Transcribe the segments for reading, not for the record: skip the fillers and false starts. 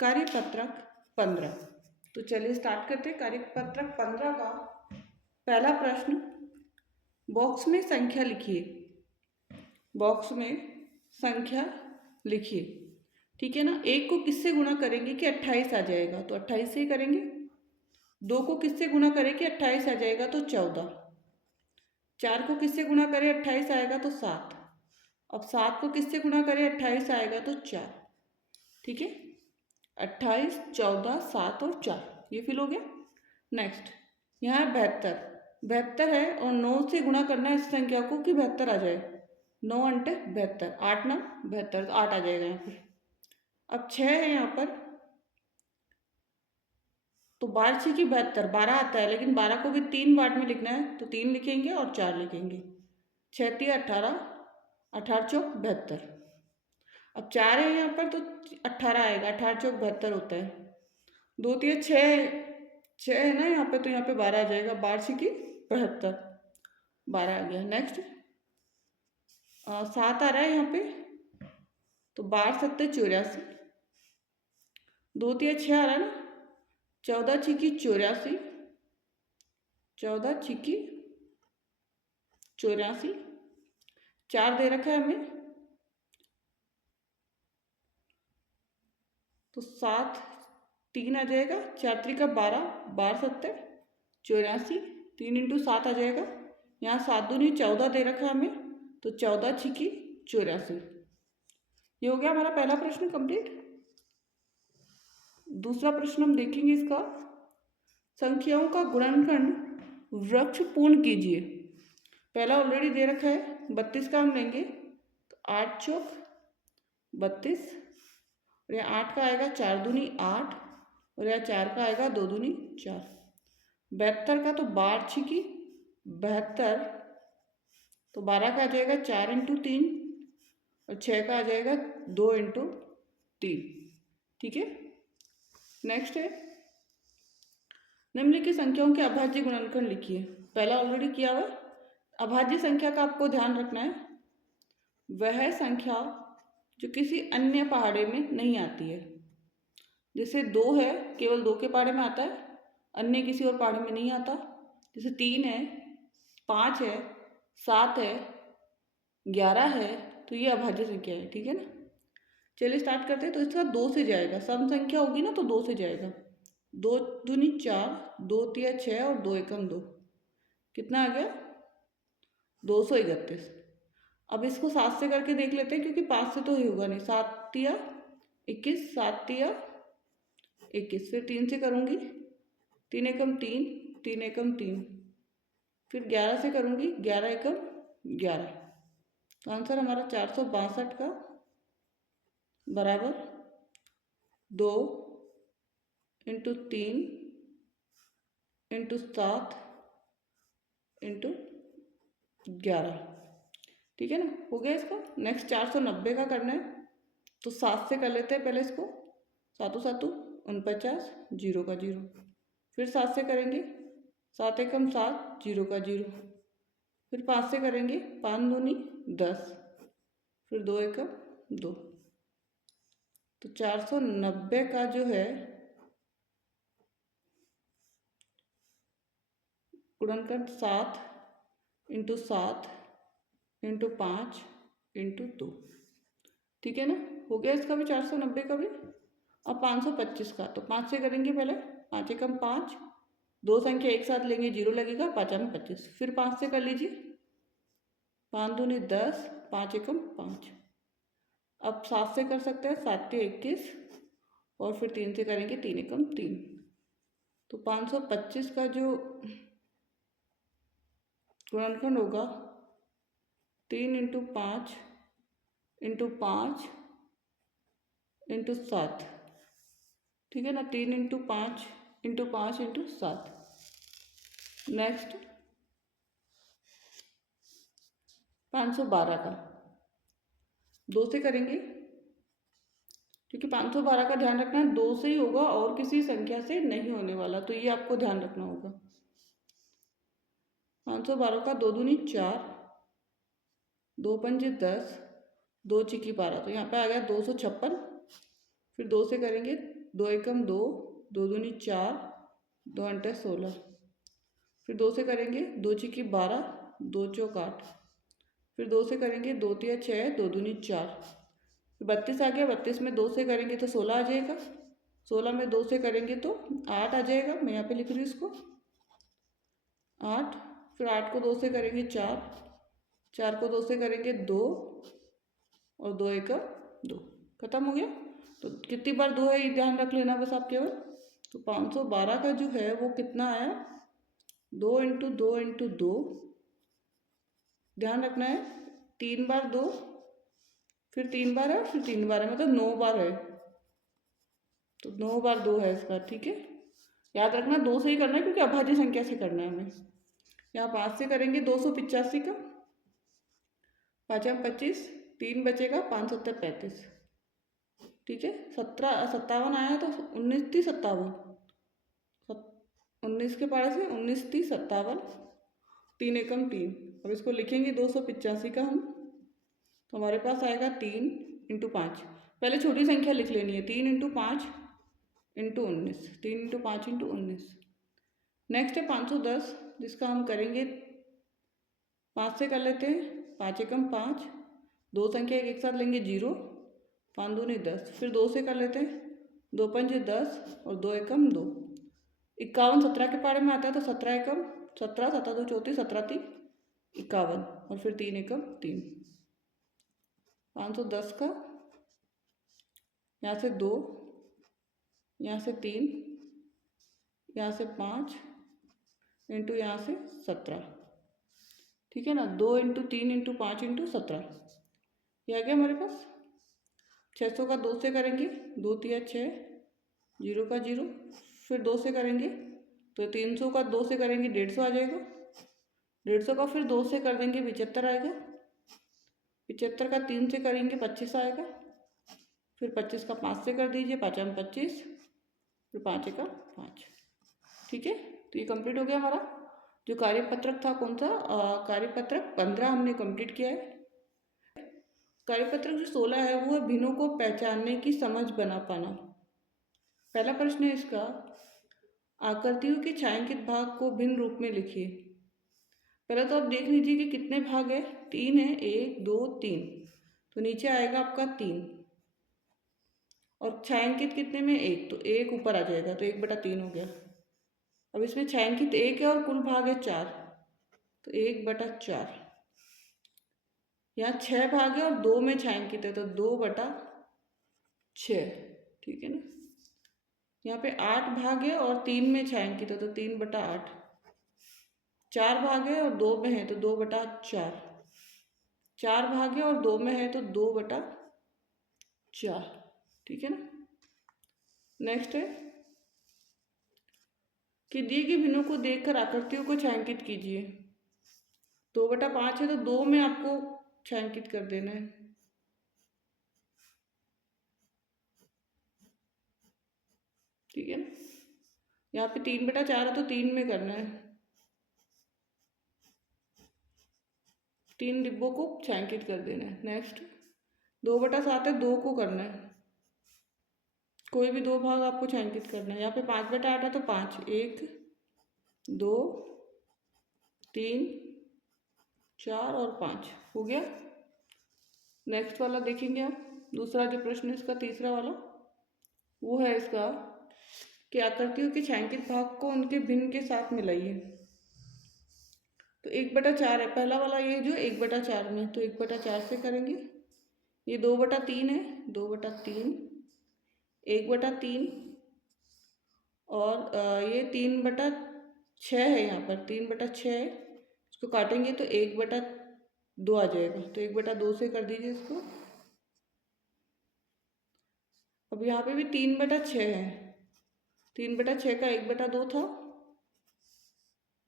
कार्यपत्रक 15। तो चलिए स्टार्ट करते हैं। कार्यपत्रक 15 का पहला प्रश्न, बॉक्स में संख्या लिखिए। बॉक्स में संख्या लिखिए, ठीक है ना। 1 को किससे गुणा करेंगे कि 28 आ जाएगा, तो 28 से ही करेंगे। 2 को किससे गुणा करें कि 28 आ जाएगा, तो 14। 4 को किससे गुणा करें 28 आएगा, तो 7। अब 7 को किससे गुणा करें 28 आएगा, तो 4। ठीक है, 28, 14, 7 और 4, ये फिल हो गया। नेक्स्ट, यहाँ है 72। 72 है और 9 से गुणा करना है इस संख्या को कि 72 आ जाए। 9 अंटे 72, 8 9 72, तो 8 आ जाएगा यहाँ पर। अब 6 है यहाँ पर, तो 12 6 की 72, 12 आता है, लेकिन 12 को भी 3 पार्ट में लिखना है, तो 3 लिखेंगे और 4 लिखेंगे। 6 3 18, 18 चौक 72। अब 4 है यहाँ पर, तो 18 आएगा, 18 चौक 72 होता है। 2 3 6 है ना यहाँ पे, तो यहाँ पे 12 आ जाएगा। 12 6 की 72, 12 आ गया। नेक्स्ट 7 आ रहा है यहाँ पे, तो 12 7 84। 2 3 6 आ रहा है ना, 14 6 की 84, 14 6 की 84। 4 दे रखा है हमें, तो 7 3 आ जाएगा। 4 3 का 12, 12 7 84, 3 इंटू 7 आ जाएगा। यहाँ 7 दूनी 14 दे रखा है हमें, तो 14 6 की 84। ये हो गया हमारा पहला प्रश्न कंप्लीट। दूसरा प्रश्न हम देखेंगे इसका, संख्याओं का गुणनखंड वृक्ष पूर्ण कीजिए। पहला ऑलरेडी दे रखा है, 32 का हम लेंगे, तो 8 चौक 32, और यहाँ 8 का आएगा 4 दूनी 8, और यहाँ 4 का आएगा 2 दूनी 4। 72 का तो 12 6 की 72, तो 12 का आ जाएगा 4 इंटू 3, और 6 का आ जाएगा 2 इंटू 3। ठीक है। नेक्स्ट है, निम्नलिखित संख्याओं के अभाज्य गुणनखंड लिखिए। पहला ऑलरेडी किया हुआ। अभाज्य संख्या का आपको ध्यान रखना है, वह संख्या जो किसी अन्य पहाड़े में नहीं आती है। जैसे 2 है, केवल 2 के पहाड़े में आता है, अन्य किसी और पहाड़े में नहीं आता। जैसे 3 है, 5 है, 7 है, 11 है, तो ये अभाज्य संख्या है। ठीक है ना। चलिए स्टार्ट करते हैं। तो इसका 2 से जाएगा, सम संख्या होगी ना, तो 2 से जाएगा। 2 दूनी 4, 2 3 6 और 2 एकम 2, कितना आ गया 231। अब इसको 7 से करके देख लेते हैं, क्योंकि 5 से तो ही होगा नहीं। 7 तिया 21, 7 तिया 21, फिर 3 से करूँगी, 3 एकम 3, 3 एकम 3, फिर 11 से करूँगी, 11 एकम 11। तो आंसर हमारा 462 का बराबर 2 इंटू 3 इंटू 7 इंटू 11। ठीक है ना, हो गया इसका। नेक्स्ट 490 का करना है, तो 7 से कर लेते हैं पहले इसको। 7 7 49, 0 का 0, फिर 7 से करेंगे, 7 एकम 7, 0 का 0, फिर 5 से करेंगे, 5 दूनी 10, फिर 2 एकम 2। तो 490 का जो है गुणनखंड 7 इंटू 7 इंटू 5 इंटू 2। ठीक है ना, हो गया इसका भी 490 का भी। अब 525 का, तो 5 से करेंगे पहले, 5 एकम 5, 2 संख्या एक साथ लेंगे, 0 लगेगा, 5 में 25, फिर 5 से कर लीजिए, 5 दूनी 10, 5 एकम 5। अब 7 से कर सकते हैं, 7 21, और फिर 3 से करेंगे, 3 एकम 3। तो 525 का जो गुणनखंड होगा 3 इंटू 5 इंटू 5 इंटू 7। ठीक है ना, 3 इंटू 5 इंटू 5 इंटू 7। नेक्स्ट 512 का 2 से करेंगे, क्योंकि 512 का ध्यान रखना है 2 से ही होगा और किसी संख्या से नहीं होने वाला, तो ये आपको ध्यान रखना होगा। 512 का 2 दूनी 4, 2 पंजे 10, 2 चिकी 12, तो यहाँ पे आ गया 256। फिर 2 से करेंगे, दो एकम दो, दो दूनी चार, दो अंटे 16। फिर दो से करेंगे, दो छिकी 12, दो चौक 8। फिर दो से करेंगे, दो तिया 6, दो दूनी 4। फिर 32 आ गया, 32 में दो से करेंगे तो 16 आ जाएगा, 16 में दो से करेंगे तो 8 आ जाएगा। मैं यहाँ पे लिख रही हूँ इसको 8। फिर 8 को दो से करेंगे 4, 4 को दो से करेंगे 2, और 2 एक 2। खत्म हो गया। तो कितनी बार 2 है ये ध्यान रख लेना बस आप केवल। तो 512 का जो है वो कितना आया, 2 इंटू 2 इंटू 2। ध्यान रखना है 3 बार 2, फिर 3 बार है, फिर 3 बार है, मतलब 9 बार है। तो 9 बार 2 है इसका, ठीक है। याद रखना 2 से ही करना है क्योंकि अभाज्य संख्या से करना है हमें। यहाँ 5 से करेंगे 285 का, 5 25, 3 बचेगा, 5 7 35, ठीक है। 57 आया तो 19 30 57, 19 के पारे से 19 30 57, 3 एकम 3। अब इसको लिखेंगे 285 का हम, तो हमारे पास आएगा 3 इंटू 5। पहले छोटी संख्या लिख लेनी है, 3 into 5 into 19, 3 into 5 into 19। Next है 510, जिसका हम करेंगे 5 से कर लेते हैं, 5 एकम 5, दो संख्या एक साथ लेंगे 0, 5 दूनी 10। फिर 2 से कर लेते हैं, 2 पंजे 10 और 2 एकम 2। 51 17 के पारे में आता है, तो 17 एकम 17, 7 2 34, 17 3 51, और फिर 3 एकम 3। 510 का यहाँ से 2, यहाँ से 3, यहाँ से 5 इंटू यहाँ से 17, ठीक है ना। 2 इंटू 3 इंटू 5 इंटू 17, ये आ गया हमारे पास। 600 का 2 से करेंगे, 2 तिया 6, 0 का 0। फिर 2 से करेंगे तो 300 का 2 से करेंगे 150 आ जाएगा, 150 का फिर 2 से कर देंगे 75 आएगा, 75 का 3 से करेंगे 25 आएगा। फिर 25 का 5 से कर दीजिए, 5 25, फिर 5 का 5, ठीक है। तो ये कंप्लीट हो गया हमारा जो कार्यपत्रक था। कौन सा कार्यपत्रक 15 हमने कंप्लीट किया है। कार्यपत्रक जो 16 है वो है भिन्नों को पहचानने की समझ बना पाना। पहला प्रश्न है इसका, आकृतियों के छायांकित भाग को भिन्न रूप में लिखिए। पहले तो आप देख लीजिए कि कितने भाग है, 3 है, 1 2 3, तो नीचे आएगा आपका 3, और छायांकित कितने में 1, तो 1 ऊपर आ जाएगा, तो 1/3 हो गया। अब इसमें छायांकित 1 है और कुल भाग है 4, तो 1/4। यहाँ 6 भाग है और 2 में छायांकित है, तो 2/6, ठीक है ना। यहाँ पे 8 भाग है और 3 में छायांकित है, तो 3/8। 4 भाग है और 2 में है, तो 2/4। 4 भाग है और 2 में है, तो 2/4, ठीक है ना। नेक्स्ट है कि दिए गए भिन्नों को देखकर आकृतियों को छायांकित कीजिए। 2/5 है तो 2 में आपको छायांकित कर देना है, ठीक है ना। यहाँ पे 3/4 है तो 3 में करना है, 3 डिब्बों को छायांकित कर देना है। नेक्स्ट 2/7 है, 2 को करना है, कोई भी 2 भाग आपको छायांकित करना है। यहाँ पे 5/8 है तो 5, 1 2 3 4 और 5 हो गया। नेक्स्ट वाला देखेंगे आप, दूसरा जो प्रश्न है इसका, तीसरा वाला, वो है इसका कि आकृतियों के छायांकित भाग को उनके भिन्न के साथ मिलाइए। तो 1/4 है पहला वाला, ये जो 1/4 में, तो 1/4 से करेंगे। ये 2/3 है, 2/3, 1/3, और ये 3/6 है, यहाँ पर 3/6 है। इसको काटेंगे तो 1/2 आ जाएगा, तो 1/2 से कर दीजिए इसको। अब यहाँ पे भी 3/6 है, 3/6 का 1/2 था।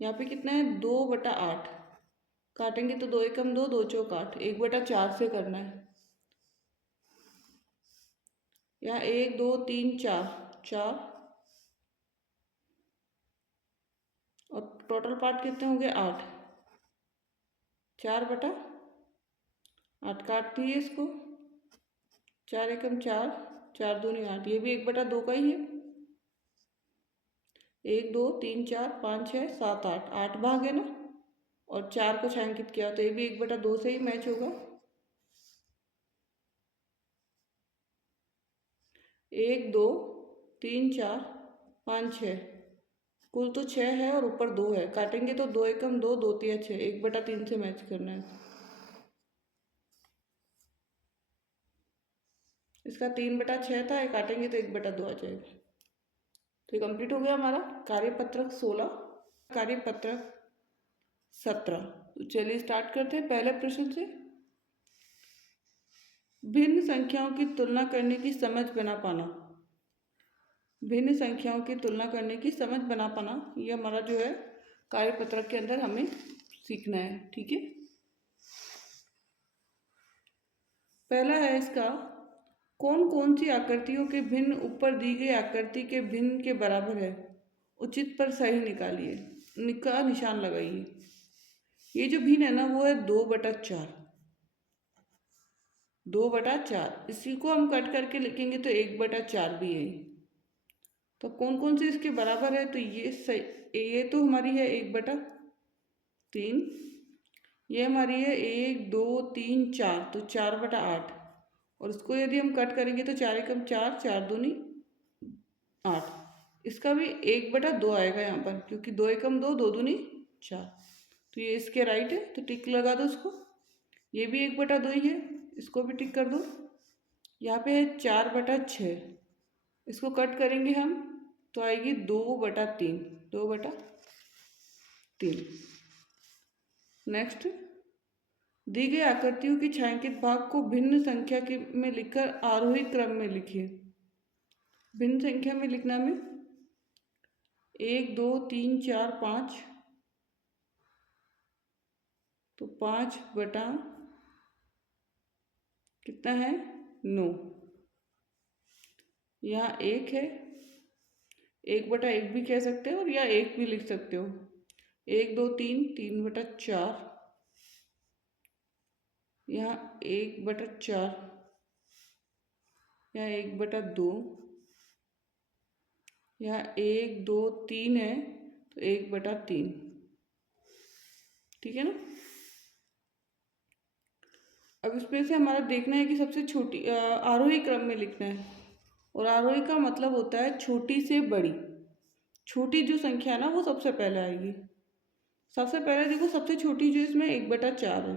यहाँ पे कितना है, 2/8, काटेंगे तो 2 एकम 2, 2 चौक 8, 1/4 से करना है। यहाँ 1 2 3 4, 4, और टोटल पार्ट कितने होंगे 8, 4/8 काट दिए इसको, 4 एकम 4, 4 दूनी 8, ये भी 1/2 का ही है। 1 2 3 4 5 6 7 8, 8 भाग है ना, और 4 को छायांकित किया तो ये भी 1/2 से ही मैच होगा। 1 2 3 4 5 6, कुल तो 6 है और ऊपर 2 है, काटेंगे तो 2 एकम 2, 2 तिया 6, 1/3 से मैच करना है। इसका 3/6 था, ये काटेंगे तो 1/2 आ जाएगा। तो ये कंप्लीट हो गया हमारा कार्यपत्रक 16। कार्यपत्रक 17, तो चलिए स्टार्ट करते हैं पहले प्रश्न से। भिन्न संख्याओं की तुलना करने की समझ बना पाना। भिन्न संख्याओं की तुलना करने की समझ बना पाना, ये हमारा जो है कार्यपत्रक के अंदर हमें सीखना है। ठीक है, पहला है इसका, कौन कौन सी आकृतियों के भिन्न ऊपर दी गई आकृति के भिन्न के बराबर है, उचित पर सही निकालिए, का निशान लगाइए। ये जो भिन्न है ना वो है 2/4, 2/4। इसी को हम कट करके लिखेंगे तो 1/4 भी है। तो कौन कौन से इसके बराबर है, तो ये सही, ये तो हमारी है 1/3, ये हमारी है 1 2 3 4, तो 4/8। और इसको यदि हम कट करेंगे तो 4 एकम 4, 4 दूनी 8, इसका भी 1/2 आएगा यहाँ पर, क्योंकि 2 एकम 2, 2 दूनी 4, तो ये इसके राइट है, तो टिक लगा दो उसको। ये भी 1/2 ही है, इसको भी टिक कर दो। यहाँ पे है 4/6, इसको कट करेंगे हम तो आएगी 2/3, 2/3। नेक्स्ट, दी गई आकृतियों की छायांकित भाग को भिन्न संख्या के में लिखकर आरोही क्रम में लिखिए। भिन्न संख्या में लिखना में 1 2 3 4 5, तो 5 बटा कितना है 9, यहाँ 1 है, 1/1 भी कह सकते हो और या 1 भी लिख सकते हो। 1 2 3, 3/4, यहाँ 1/4, यहाँ 1/2, यहाँ 1 2 3 है तो 1/3। ठीक है ना। अब इसमें से हमारा देखना है कि सबसे छोटी आरोही क्रम में लिखना है, और आरोही का मतलब होता है छोटी से बड़ी। छोटी जो संख्या ना वो सबसे पहले आएगी। सबसे पहले देखो, सबसे छोटी जो इसमें 1/4 है,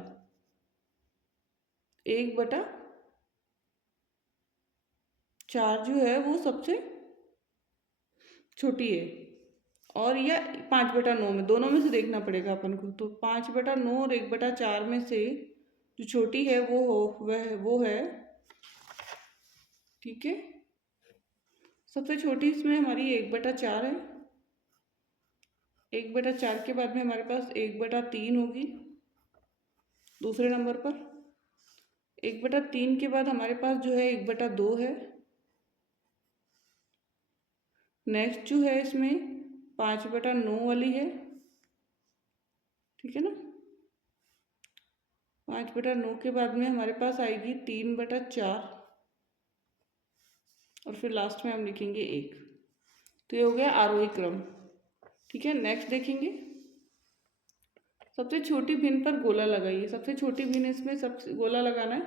1/4 जो है वो सबसे छोटी है, और यह 5/9 में, दोनों में से देखना पड़ेगा अपन को। तो 5/9 और 1/4 में से जो छोटी है वो है, ठीक है, सबसे छोटी इसमें हमारी 1/4 है। 1/4 के बाद में हमारे पास 1/3 होगी दूसरे नंबर पर। 1/3 के बाद हमारे पास जो है 1/2 है। नेक्स्ट जो है इसमें 5/9 वाली है, ठीक है ना। 5/9 के बाद में हमारे पास आएगी 3/4, और फिर लास्ट में हम लिखेंगे 1। तो ये हो गया आरोही क्रम। ठीक है, नेक्स्ट देखेंगे, सबसे छोटी भिन्न पर गोला लगाइए। सबसे छोटी भिन्न इसमें सबसे गोला लगाना है,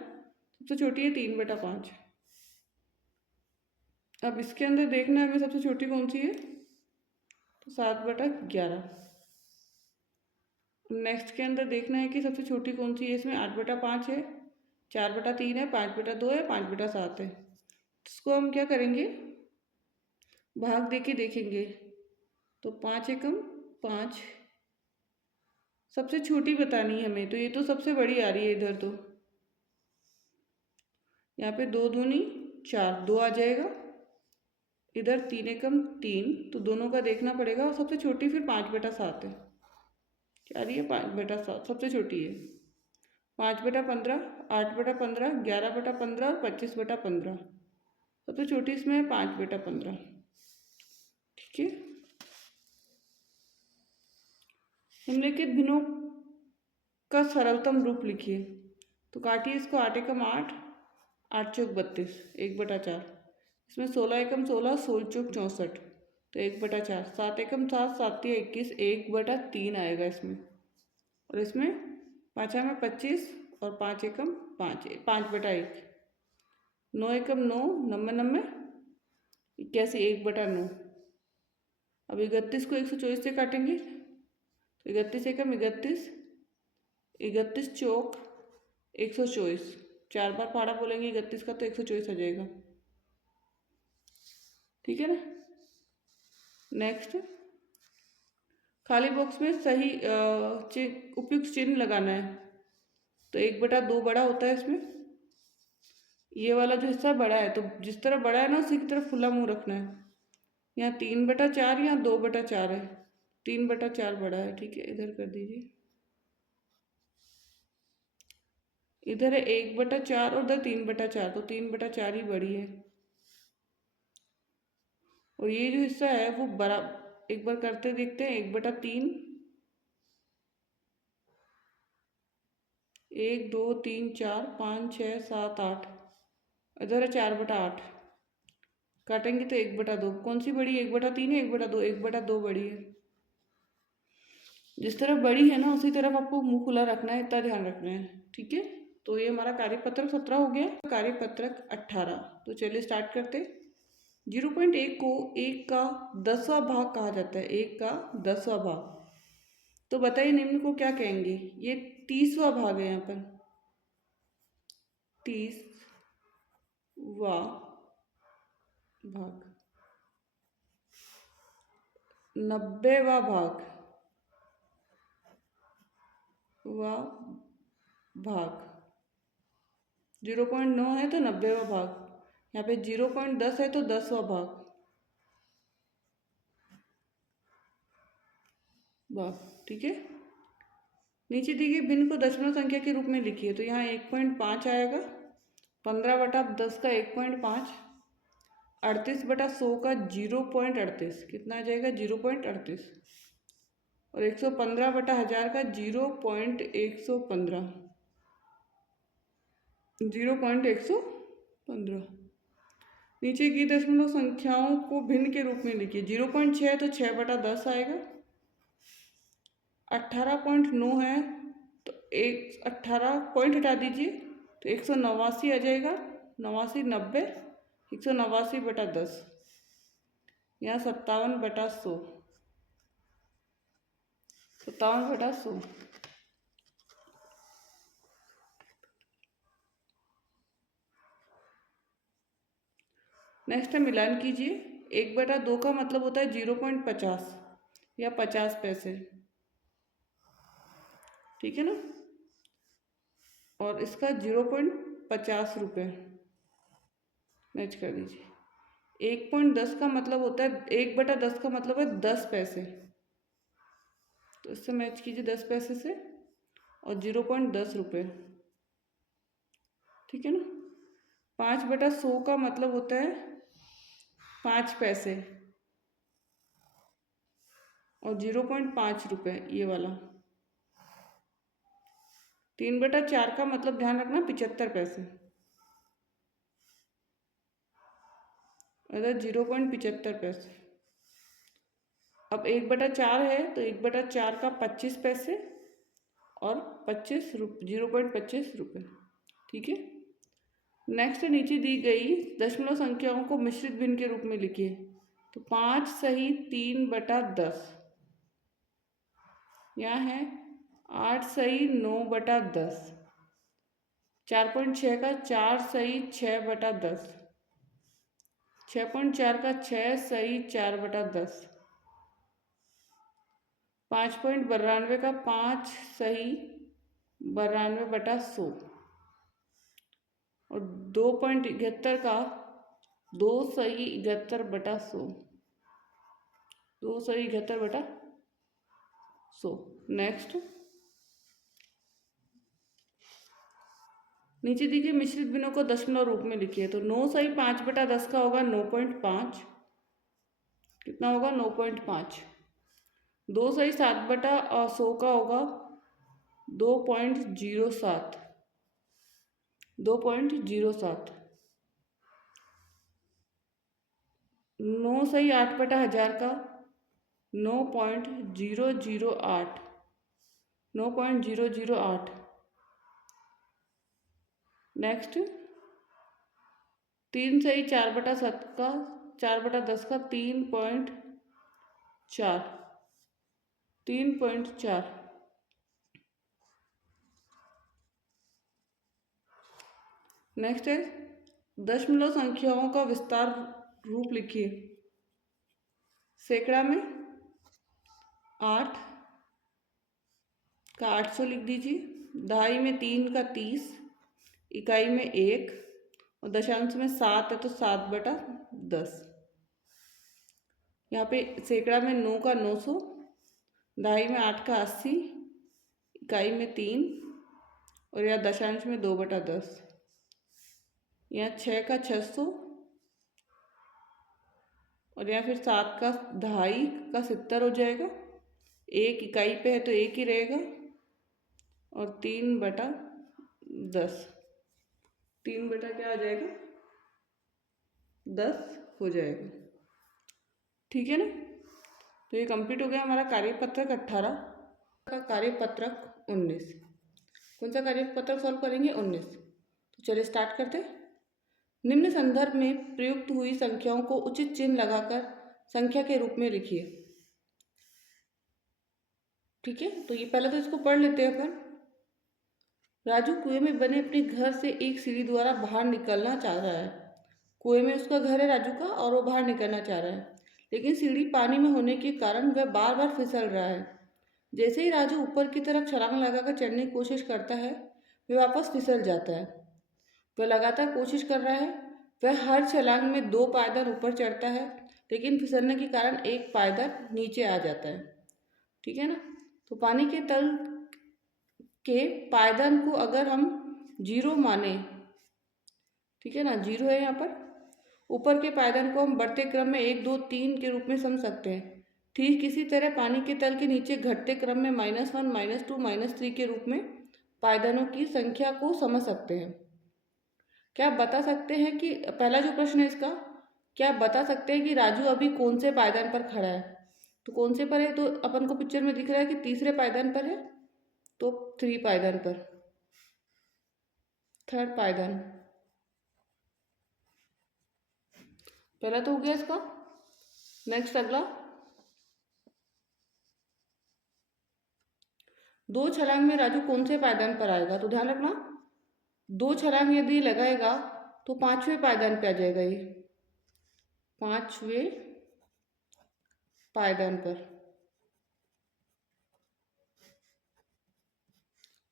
सबसे छोटी है 3/5। अब इसके अंदर देखना है हमें सबसे छोटी कौन सी है, तो 7/11। नेक्स्ट के अंदर देखना है कि सबसे छोटी कौन सी है, इसमें 8/5 है, 4/3 है, 5/2 है, 5/7 है। इसको हम क्या करेंगे, भाग दे के देखेंगे। तो 5 एकम 5, सबसे छोटी बतानी है हमें, तो ये तो सबसे बड़ी आ रही है इधर। तो यहाँ पे 2 दूनी 4, 2 आ जाएगा। इधर 3 एकम 3, तो दोनों का देखना पड़ेगा। और सबसे छोटी फिर 5/7 है, क्या आ रही है 5/7, सबसे छोटी है। 5/15, 8/15, 11/15 और 25/15, सबसे छोटी इसमें है 5/15। ठीक है, निम्नलिखित भिन्नों का सरलतम रूप लिखिए। तो काटिए इसको, 8 एकम 8, 8 चौक 32, 1/4। इसमें 16 एकम 16, 16 चौक 64, तो 1/4, 7 एकम 7, 7 × 21, 1/3 आएगा इसमें। और इसमें 5 में 25 और 5 एकम 5, 5/1, 9 एकम 9, 90, 81, 1/9। अब 31 को 124 से काटेंगे तो 31 एकम 31, 31 चौक 124, 4 बार पहाड़ा बोलेंगे 31 का तो 124 आ जाएगा। ठीक है ना। नेक्स्ट, खाली बॉक्स में सही उपयुक्त चिन्ह लगाना है। तो 1/2 बड़ा होता है इसमें, ये वाला जो हिस्सा बड़ा है, तो जिस तरह बड़ा है ना उसी की तरफ खुला मुंह रखना है। यहाँ 3/4, यहाँ 2/4 है, 3/4 बड़ा है। ठीक है, इधर कर दीजिए। इधर है 1/4 और उधर 3/4, तो 3/4 ही बड़ी है। और ये जो हिस्सा है वो बड़ा, एक बार करते देखते हैं। 1/3, 1 2 3 4 5 6 7 8, इधर है 4/8। काटेंगे तो 1/2, कौन सी बड़ी है? 1/3 है, 1/2, 1/2 बड़ी है। जिस तरफ बड़ी है ना उसी तरफ आपको मुंह खुला रखना है, इतना ध्यान रखना है। ठीक है, तो ये हमारा कार्यपत्रक 17 हो गया। कार्यपत्रक 18, तो चलिए स्टार्ट करते। 0.1 को 1 का 10वां भाग कहा जाता है, 1 का 10वां भाग। तो बताइए निम्न को क्या कहेंगे? ये 30वां भाग है, यहाँ पर 30वां भाग, 90वां भाग, भाग 0.9 है तो 90वां भाग। यहाँ पे 0.10 है तो 10वां भाग। ठीक है। नीचे दी गई भिन्न को दशमलव संख्या के रूप में लिखिए। तो यहाँ 1.5 आएगा, 15/10 का 1.5, 38/100 का 0.38, कितना आ जाएगा? 0.38। और 115/1000 का 0.115, 0.115। नीचे की दशमलव संख्याओं को भिन्न के रूप में लिखिए। 0.6 तो 6/10 आएगा, 18.9 है तो 18 पॉइंट हटा दीजिए तो 189 आ जाएगा, 89 90, 189/10, यहाँ 57/100, 57/100। नेक्स्ट है मिलान कीजिए। 1/2 का मतलब होता है 0.50 या 50 पैसे। ठीक है ना। और इसका 0.50 रुपये मैच कर दीजिए। 1.10 का मतलब होता है, 1/10 का मतलब है 10 पैसे, तो इससे मैच कीजिए 10 पैसे से। और 0.10 रुपये। ठीक है ना। 5/100 का मतलब होता है 5 पैसे और 0.5 रुपये, ये वाला। 3/4 का मतलब ध्यान रखना 75 पैसे, अगर 0.75 पैसे। अब 1/4 है तो 1/4 का 25 पैसे और 0.25 रुपये। ठीक है। नेक्स्ट नीचे दी गई दशमलव संख्याओं को मिश्रित भिन्न के रूप में लिखिए। तो 5 सही 3/10, यहाँ है 8 सही 9/10, 4.6 का 4 सही 6/10, 6.4 का 6 सही 4/10, 5.92 का 5 सही 92/100 और 2.71 का 2 सही 71/100, 2 सही 71/100। नेक्स्ट, नीचे दी गई मिश्रित भिन्नों को दशमलव रूप में लिखिए। तो 9 सही 5/10 का होगा 9.5, कितना होगा? 9.5। 2 सही 7/100 का होगा 2.07, 2.07। 9 सही 8/1000 का 9.008, 9.008। नेक्स्ट 3 सही 4/7 का 4/10 का 3.4, 3.4। नेक्स्ट है दशमलव संख्याओं का विस्तार रूप लिखिए। सैकड़ा में 8 का 800 लिख दीजिए, दहाई में 3 का 30, इकाई में 1 और दशांश में 7 है तो 7/10। यहाँ पे सैकड़ा में 9 का 900, दहाई में 8 का 80, इकाई में 3 और यहाँ दशांश में 2/10। यहाँ 6 का 600 और यहाँ फिर 7 का दहाई का 70 हो जाएगा, 1 इकाई पे है तो 1 ही रहेगा और 3/10, 3 क्या आ जाएगा 10 हो जाएगा। ठीक है ना। तो ये कंप्लीट हो गया हमारा कार्यपत्रक 18 का कार्यपत्रक 19। कौन सा कार्यपत्रक सॉल्व करेंगे 19। तो चलिए स्टार्ट करते हैं। निम्न संदर्भ में प्रयुक्त हुई संख्याओं को उचित चिन्ह लगाकर संख्या के रूप में लिखिए। ठीक है, तो ये पहले तो इसको पढ़ लेते हैं अपन। राजू कुएं में बने अपने घर से एक सीढ़ी द्वारा बाहर निकलना चाह रहा है। कुएं में उसका घर है राजू का और वो बाहर निकलना चाह रहा है, लेकिन सीढ़ी पानी में होने के कारण वह बार बार फिसल रहा है। जैसे ही राजू ऊपर की तरफ छलांग लगाकर चढ़ने की कोशिश करता है, वह वापस फिसल जाता है। वह लगातार कोशिश कर रहा है। वह हर छलांग में 2 पायदान ऊपर चढ़ता है, लेकिन फिसलने के कारण 1 पायदान नीचे आ जाता है। ठीक है ना। तो पानी के तल के पायदान को अगर हम 0 माने, ठीक है ना, 0 है यहाँ पर। ऊपर के पायदान को हम बढ़ते क्रम में 1 2 3 के रूप में समझ सकते हैं। ठीक इसी तरह पानी के तल के नीचे घटते क्रम में -1 -2 -3 के रूप में पायदानों की संख्या को समझ सकते हैं। क्या आप बता सकते हैं कि पहला जो प्रश्न है इसका, क्या आप बता सकते हैं कि राजू अभी कौन से पायदान पर खड़ा है। तो कौन से पर है, तो अपन को पिक्चर में दिख रहा है कि तीसरे पायदान पर है, तो 3 पायदान पर, 3rd पायदान। पहला तो हो गया इसका। नेक्स्ट अगला, 2 छलांग में राजू कौन से पायदान पर आएगा। तो ध्यान रखना, 2 छलांग यदि लगाएगा तो 5वें पायदान पे आ जाएगा। ये 5वें पायदान पर।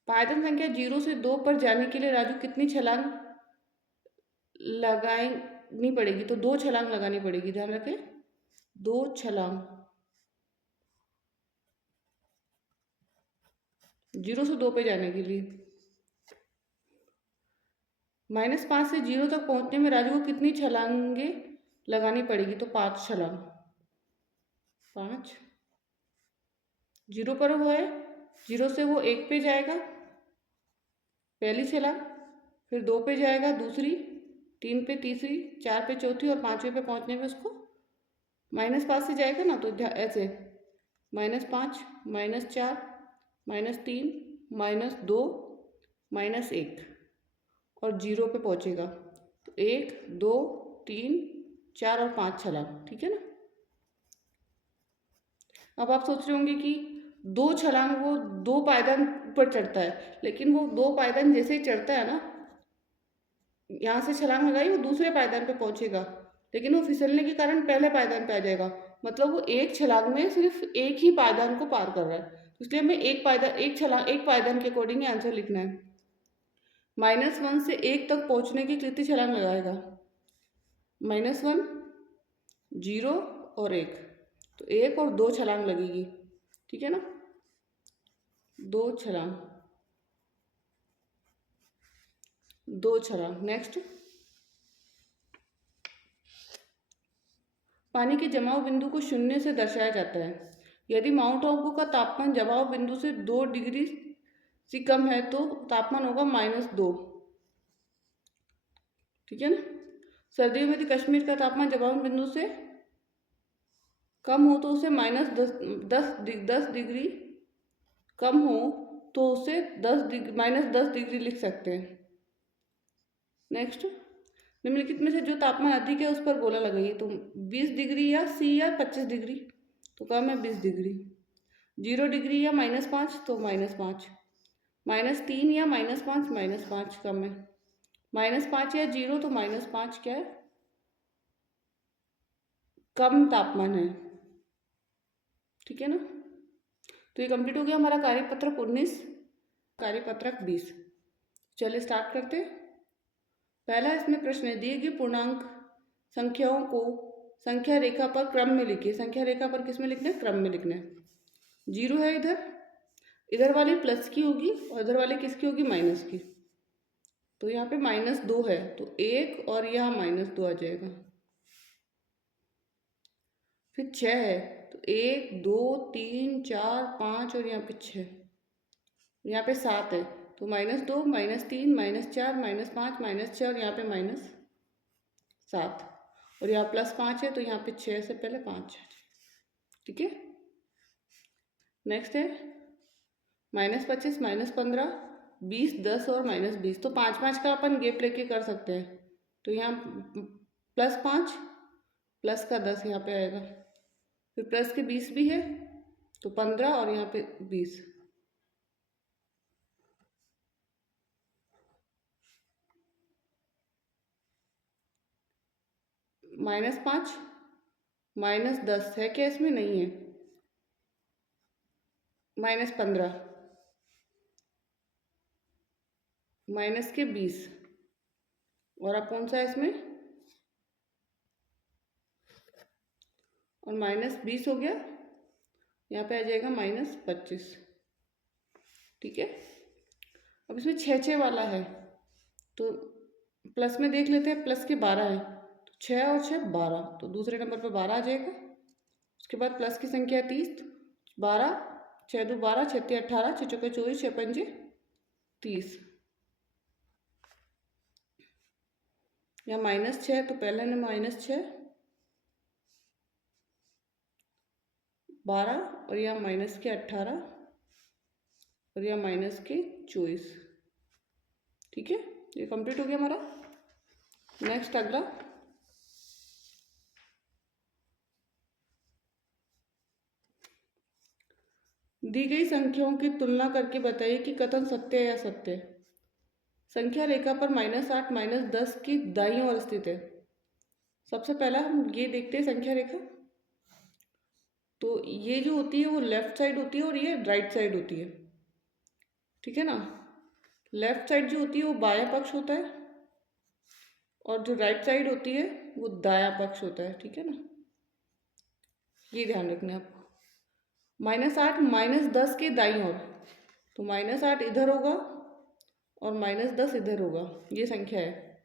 पायदान संख्या 0 से 2 पर जाने के लिए राजू कितनी छलांग लगानी पड़ेगी। तो 2 छलांग लगानी पड़ेगी। ध्यान रखें, 2 छलांग 0 से 2 पे जाने के लिए। -5 से 0 तक पहुंचने में राजू को कितनी छलांगे लगानी पड़ेगी। तो 5 छलांग। 5, 0 पर वो है, 0 से वो 1 पे जाएगा, पहली छलांग, फिर 2 पे जाएगा दूसरी, 3 पे तीसरी, 4 पे चौथी और 5वें पे पहुंचने में उसको -5 से जाएगा ना। तो ऐसे -5 -4 -3 -2 -1 और 0 पे पहुंचेगा। तो 1 2 3 4 और 5 छलांग। ठीक है ना। अब आप सोच रहे होंगे कि 2 छलांग वो 2 पायदान ऊपर चढ़ता है, लेकिन वो 2 पायदान जैसे ही चढ़ता है ना, यहाँ से छलांग लगाई वो दूसरे पायदान पे पहुंचेगा, लेकिन वो फिसलने के कारण पहले पायदान पे आ जाएगा। मतलब वो एक छलांग में सिर्फ एक ही पायदान को पार कर रहा है। इसलिए हमें एक पायदान के अकॉर्डिंग आंसर लिखना है। -1 से 1 तक पहुंचने की कितनी छलांग लगाएगा। -1 0 और 1, तो 1 और 2 छलांग लगेगी। ठीक है ना, 2 छलांग, 2 छलांग। नेक्स्ट, पानी के जमाव बिंदु को 0 से दर्शाया जाता है। यदि माउंट आबू का तापमान जमाव बिंदु से 2 डिग्री से कम है तो तापमान होगा -2। ठीक है ना। सर्दियों में यदि कश्मीर का तापमान जमाव बिंदु से कम हो तो उसे -10 डिग्री, कम हो तो उसे -10 डिग्री लिख सकते हैं। नेक्स्ट, निम्नलिखित में से जो तापमान अधिक है उस पर गोला लगाइए। तो 20 डिग्री या सी या 25 डिग्री, तो कम है 20 डिग्री। 0 डिग्री या -5, तो -5। -3 या -5, -5 कम है। -5 या 0, तो -5 क्या है, कम तापमान है। ठीक है ना। तो ये कंप्लीट हो गया हमारा कार्यपत्रक 19, कार्यपत्रक 20। चलिए स्टार्ट करते हैं। पहला इसमें प्रश्न है, दिए गए पूर्णांक संख्याओं को संख्या रेखा पर क्रम में लिखिए। संख्या रेखा पर किस में लिखना है, क्रम में लिखना है। 0 है इधर वाली प्लस की होगी और इधर वाली किसकी होगी, माइनस की। तो यहाँ पे -2 है तो 1 और यहाँ -2 आ जाएगा। फिर 6 है तो 1 2 3 4 5 और यहाँ पे 6। यहाँ पे 7 है तो -2 -3 -4 -5 -6 और यहाँ पे -7 और यहाँ +5 है तो यहाँ पे 6 से पहले 5 है। ठीक है। नेक्स्ट है -25 -15 20 10 और -20। तो 5-5 का अपन गैप लेके कर सकते हैं। तो यहाँ +5 प्लस का 10 यहाँ पे आएगा। फिर प्लस के 20 भी है तो 15 और यहाँ पे 20। -5 -10 है क्या, इसमें नहीं है। -15 माइनस के 20 और अब कौन सा है इसमें, और -20 हो गया। यहाँ पे आ जाएगा -25। ठीक है। अब इसमें 6 वाला है तो प्लस में देख लेते हैं। प्लस के 12 है तो 6 और 6 12, तो दूसरे नंबर पर 12 आ जाएगा। उसके बाद प्लस की संख्या 30, 12 6 2 12 6 3 18 6 चौके 24 6 पंजे 30। यहाँ -6 तो पहले ने -6 12 और यहाँ माइनस के 18 और यहाँ -24। ठीक है, ये कंप्लीट हो गया हमारा। नेक्स्ट अगला, दी गई संख्याओं की तुलना करके बताइए कि कथन सत्य है या असत्य है। संख्या रेखा पर -8 -10 की दाईं ओर स्थित है। सबसे पहला हम ये देखते हैं संख्या रेखा। तो ये जो होती है वो लेफ्ट साइड होती है और ये राइट साइड होती है। ठीक है ना। लेफ्ट साइड जो होती है वो बायां पक्ष होता है और जो राइट साइड होती है वो दायां पक्ष होता है। ठीक है ना, ये ध्यान रखना है आपको। -8 -10 के दाईं ओर, तो -8 इधर होगा और -10 इधर होगा, ये संख्या है।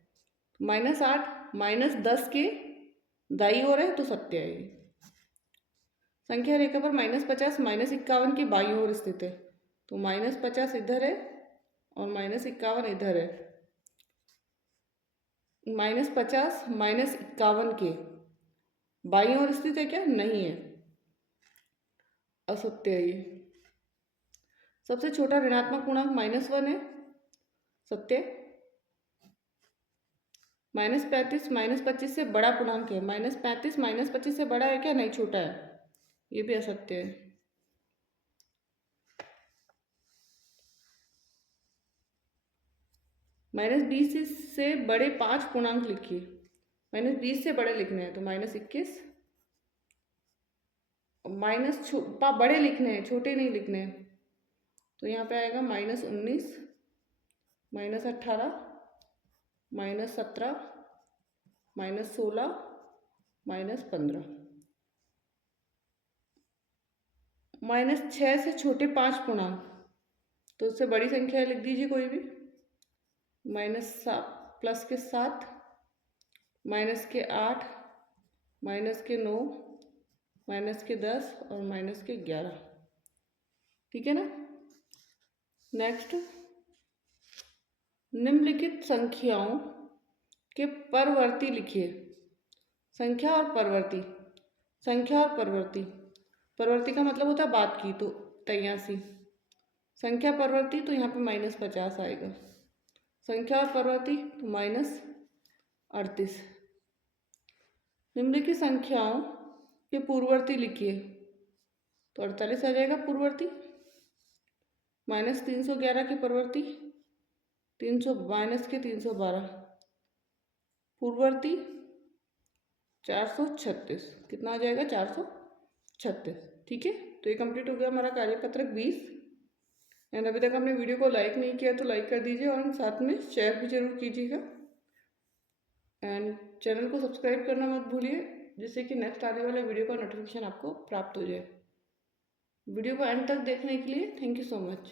-8 -10 के दाईं ओर है तो सत्य है ये। संख्या रेखा पर -50 -51 के बाईं ओर स्थित है। तो -50 इधर है और -51 इधर है। -50 -51 के बाईं ओर स्थित है क्या, नहीं है, असत्य है ये। सबसे छोटा ऋणात्मक पूर्णांक -1 है, सत्य। -35 -25 से बड़ा पूर्णांक है। -35 -25 से बड़ा है क्या, नहीं, छोटा है, ये भी असत्य है। -20 से बड़े 5 पूर्णांक लिखिए। -20 से बड़े लिखने हैं तो -21। बड़े लिखने हैं, छोटे नहीं लिखने हैं। तो यहाँ पे आएगा -19 -18 -17 -16 -15। -6 से छोटे 5 पूर्णांक, तो उससे बड़ी संख्या लिख दीजिए कोई भी। प्लस के 7 माइनस के 8 माइनस के 9 माइनस के 10 और माइनस के 11। ठीक है ना। नेक्स्ट, निम्नलिखित संख्याओं के परवर्ती लिखिए। संख्या और परवर्ती, संख्या और परवर्ती। परवर्ती का मतलब होता है बात की, तो 83। संख्या परवर्ती तो यहाँ पे -50 आएगा। संख्या और परवर्ती तो -38। निम्नलिखित संख्याओं के पूर्ववर्ती लिखिए, तो 48 आ जाएगा पूर्ववर्ती। -311 की परवर्ती, 312 पूर्ववर्ती 436। कितना आ जाएगा? 436। ठीक है, तो ये कंप्लीट हो गया हमारा कार्यपत्रक 20। एंड अभी तक आपने वीडियो को लाइक नहीं किया तो लाइक कर दीजिए और साथ में शेयर भी जरूर कीजिएगा। एंड चैनल को सब्सक्राइब करना मत भूलिए, जिससे कि नेक्स्ट आने वाले वीडियो का नोटिफिकेशन आपको प्राप्त हो जाए। वीडियो को एंड तक देखने के लिए थैंक यू सो मच।